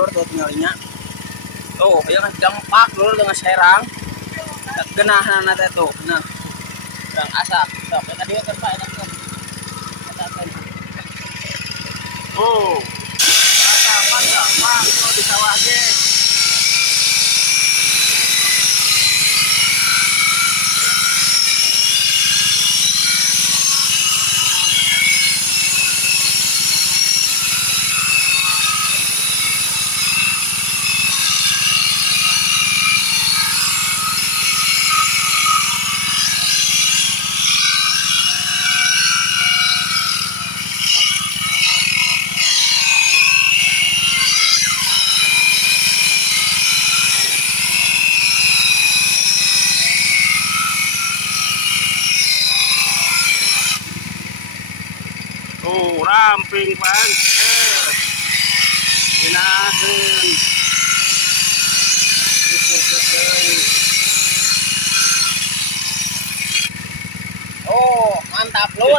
lur tuh tinggalnya. Tuh, yang dampak lur dengan serang. Genahan nanti tuh. Nah, serang asap. Sampai tadi kan Pak enak tuh. Oh. Mantap, tuh di sawah aja. Oh, ramping pan. Ginahin. Oh, mantap lur